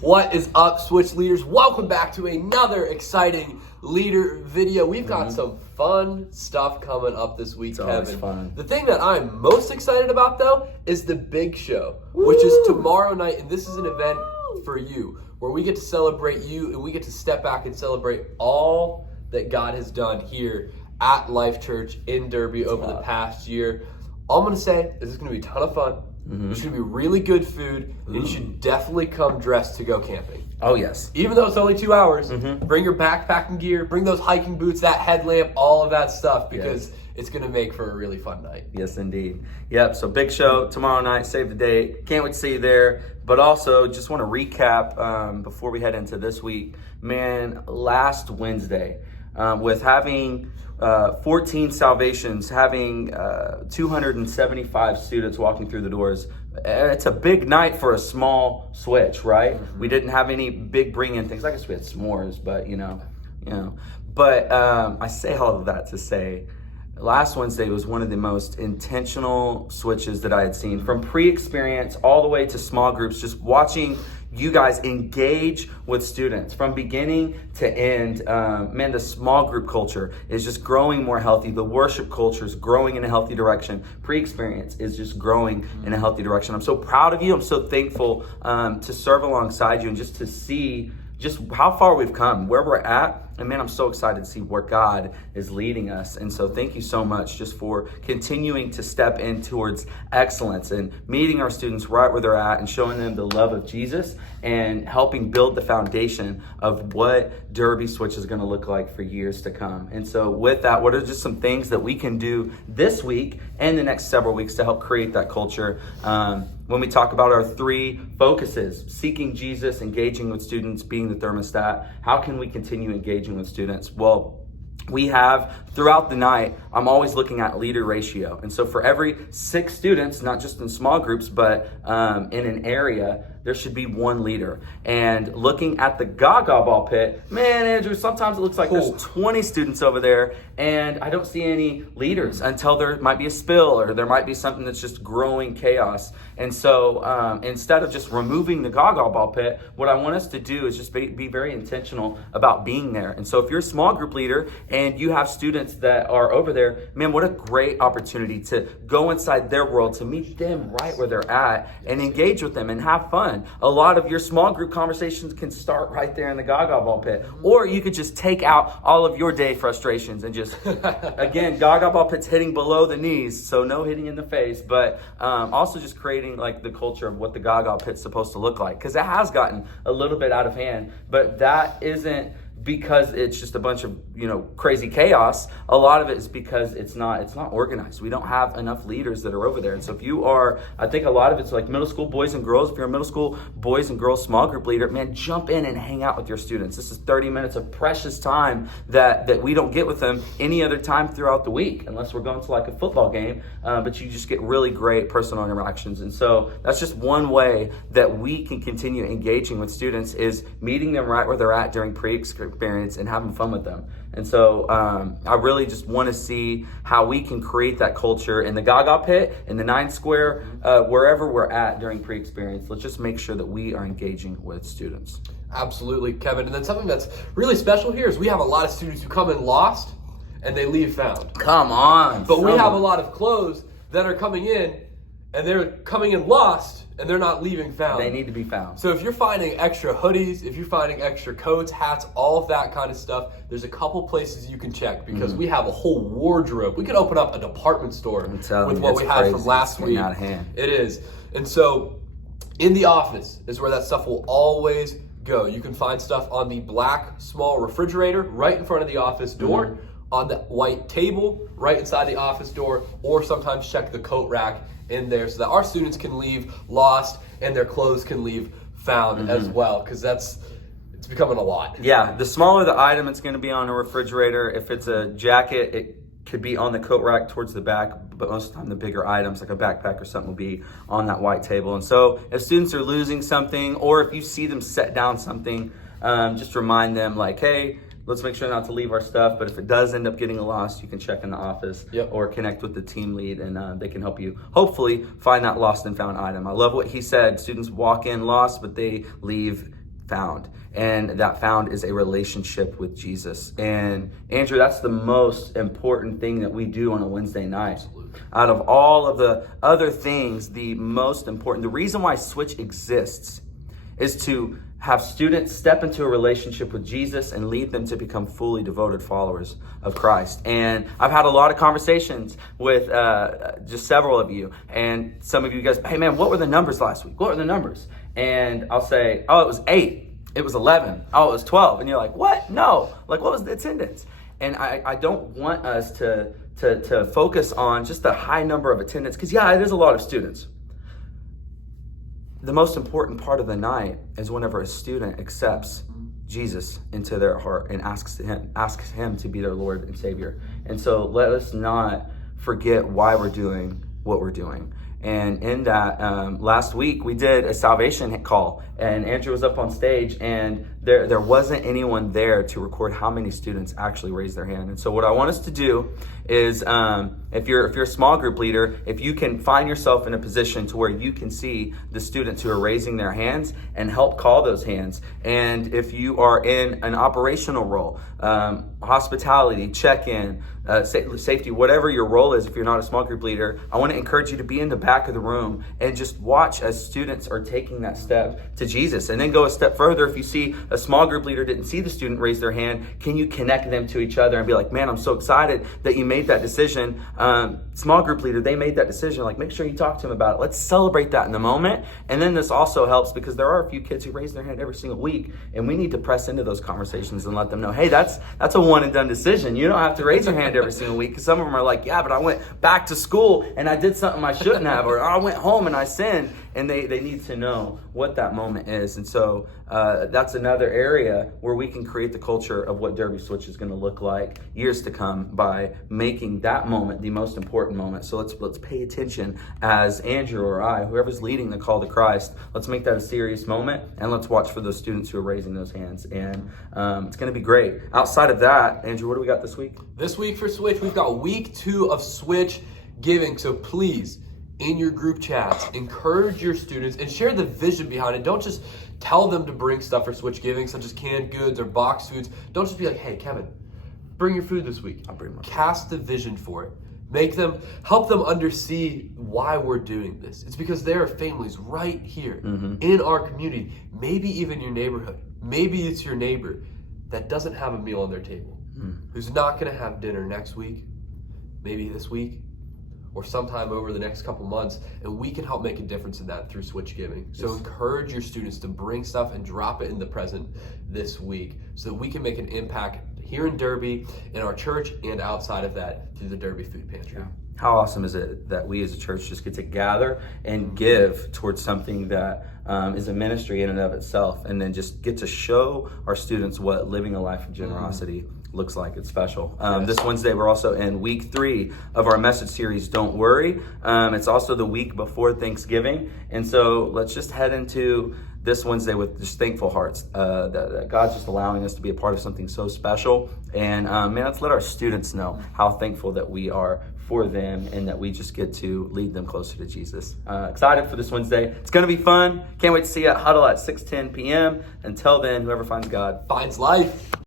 What is up, Switch Leaders? Welcome back to another exciting leader video. We've got some fun stuff coming up this week, It's Kevin. always fun. The thing that I'm most excited about, though, is the big show, which is tomorrow night, and this is an event for you, where we get to celebrate you, and we get to step back and celebrate all that God has done here at Life Church in Derby over the past year. All I'm going to say is it's going to be a ton of fun. There's going to be really good food, and you should definitely come dressed to go camping. Oh, yes. Even though it's only 2 hours, bring your backpacking gear, bring those hiking boots, that headlamp, all of that stuff, because it's going to make for a really fun night. Yes, indeed. Yep, so big show tomorrow night. Save the date. Can't wait to see you there. But also, just want to recap before we head into this week. Man, last Wednesday, with having 14 salvations, having 275 students walking through the doors. It's a big night for a small Switch, right? We didn't have any big bring-in things. I guess we had s'mores, but you know. But I say all of that to say, last Wednesday was one of the most intentional switches that I had seen, from pre-experience all the way to small groups, just watching you guys engage with students from beginning to end. Man, the small group culture is just growing more healthy. The worship culture is growing in a healthy direction. Pre-experience is just growing in a healthy direction. I'm so proud of you. I'm so thankful to serve alongside you and just to see just how far we've come, where we're at. And man, I'm so excited to see where God is leading us. And so thank you so much just for continuing to step in towards excellence and meeting our students right where they're at and showing them the love of Jesus and helping build the foundation of what Derby Switch is going to look like for years to come. And so with that, what are just some things that we can do this week and the next several weeks to help create that culture? When we talk about our 3 focuses, seeking Jesus, engaging with students, being the thermostat, how can we continue engaging with students? Well, we have throughout the night, I'm always looking at leader ratio. And so for every 6 students, not just in small groups, but in an area, there should be 1 leader. And looking at the Gaga ball pit, man, Andrew, sometimes it looks like there's 20 students over there and I don't see any leaders until there might be a spill or there might be something that's just growing chaos. And so instead of just removing the Gaga ball pit, what I want us to do is just be very intentional about being there. And so if you're a small group leader and you have students that are over there, man, what a great opportunity to go inside their world, to meet them right where they're at and engage with them and have fun. A lot of your small group conversations can start right there in the Gaga ball pit. Or you could just take out all of your day frustrations and just, again, Gaga ball pit's hitting below the knees, so no hitting in the face, but also just creating like the culture of what the Gaga pit's supposed to look like. Because it has gotten a little bit out of hand, but that isn't because it's just a bunch of, crazy chaos. A lot of it is because it's not organized. We don't have enough leaders that are over there. And so if you are, I think a lot of it's like middle school boys and girls. If you're a middle school boys and girls small group leader, man, jump in and hang out with your students. This is 30 minutes of precious time that we don't get with them any other time throughout the week, unless we're going to like a football game. But you just get really great personal interactions. And so that's just one way that we can continue engaging with students, is meeting them right where they're at during pre-experience and having fun with them. And so I really just want to see how we can create that culture in the Gaga pit, in the 9 Square, wherever we're at during pre-experience. Let's just make sure that we are engaging with students. Absolutely, Kevin. And then something that's really special here is we have a lot of students who come in lost and they leave found. Come on. But we have a lot of clothes that are coming in and they're coming in lost and they're not leaving found. They need to be found. So if you're finding extra hoodies, if you're finding extra coats, hats, all of that kind of stuff, there's a couple places you can check, because we have a whole wardrobe. We could open up a department store with what we had from last week. Out of hand. It is. And so in the office is where that stuff will always go. You can find stuff on the black small refrigerator right in front of the office door, on the white table right inside the office door, or sometimes check the coat rack in there so that our students can leave lost and their clothes can leave found as well, because it's becoming a lot. Yeah, the smaller the item, it's going to be on a refrigerator. If it's a jacket, it could be on the coat rack towards the back, but most of the time the bigger items like a backpack or something will be on that white table. And so if students are losing something, or if you see them set down something, just remind them like, hey, let's make sure not to leave our stuff. But if it does end up getting lost, you can check in the office or connect with the team lead, and they can help you hopefully find that lost and found item. I love what he said. Students walk in lost, but they leave found. And that found is a relationship with Jesus. And Andrew, that's the most important thing that we do on a Wednesday night. Absolutely. Out of all of the other things, the most important, the reason why Switch exists is to have students step into a relationship with Jesus and lead them to become fully devoted followers of Christ. And I've had a lot of conversations with just several of you, and some of you guys, hey man, what were the numbers last week? What were the numbers? And I'll say, oh, it was 8. It was 11. Oh, it was 12. And you're like, what? No. Like, what was the attendance? And I don't want us to focus on just the high number of attendance, because yeah, it is a lot of students. The most important part of the night is whenever a student accepts Jesus into their heart and asks him to be their Lord and Savior. And so let us not forget why we're doing what we're doing. And in that, last week we did a salvation call, and Andrew was up on stage, and there wasn't anyone there to record how many students actually raised their hand. And so what I want us to do is, if you're a small group leader, if you can find yourself in a position to where you can see the students who are raising their hands and help call those hands. And if you are in an operational role, hospitality, check-in, safety, whatever your role is, if you're not a small group leader, I want to encourage you to be in the back of the room and just watch as students are taking that step to Jesus. And then go a step further. If you see a small group leader didn't see the student raise their hand, can you connect them to each other and be like, man, I'm so excited that you made that decision. Small group leader, they made that decision. Like, make sure you talk to them about it. Let's celebrate that in the moment. And then this also helps because there are a few kids who raise their hand every single week, and we need to press into those conversations and let them know, hey, that's a one and done decision. You don't have to raise your hand every single week, because some of them are like, yeah, but I went back to school and I did something I shouldn't have, or I went home and I sinned. And they need to know what that moment is. And so that's another area where we can create the culture of what Derby Switch is going to look like years to come by making that moment the most important moment. So let's pay attention as Andrew or I, whoever's leading the call to Christ, let's make that a serious moment, and let's watch for those students who are raising those hands. And it's going to be great. Outside of that, Andrew, what do we got this week? This week for Switch, we've got week 2 of Switch giving. So please, in your group chats, encourage your students and share the vision behind it. Don't just tell them to bring stuff for Switch giving, such as canned goods or boxed foods. Don't just be like, hey, Kevin, bring your food this week. I'll bring my food. Cast the vision for it. Help them understand why we're doing this. It's because there are families right here in our community, maybe even your neighborhood. Maybe it's your neighbor that doesn't have a meal on their table, who's not going to have dinner next week, maybe this week, or sometime over the next couple months, and we can help make a difference in that through Switch Giving. So encourage your students to bring stuff and drop it in the present this week so that we can make an impact here in Derby, in our church, and outside of that through the Derby Food Pantry. Yeah. How awesome is it that we as a church just get to gather and give towards something that is a ministry in and of itself, and then just get to show our students what living a life of generosity looks like. It's special. This Wednesday, we're also in week 3 of our message series, Don't Worry. It's also the week before Thanksgiving. And so let's just head into this Wednesday with just thankful hearts that God's just allowing us to be a part of something so special. And man, let's let our students know how thankful that we are for them, and that we just get to lead them closer to Jesus. Excited for this Wednesday. It's going to be fun. Can't wait to see you at Huddle at 6:10 p.m. Until then, whoever finds God finds life.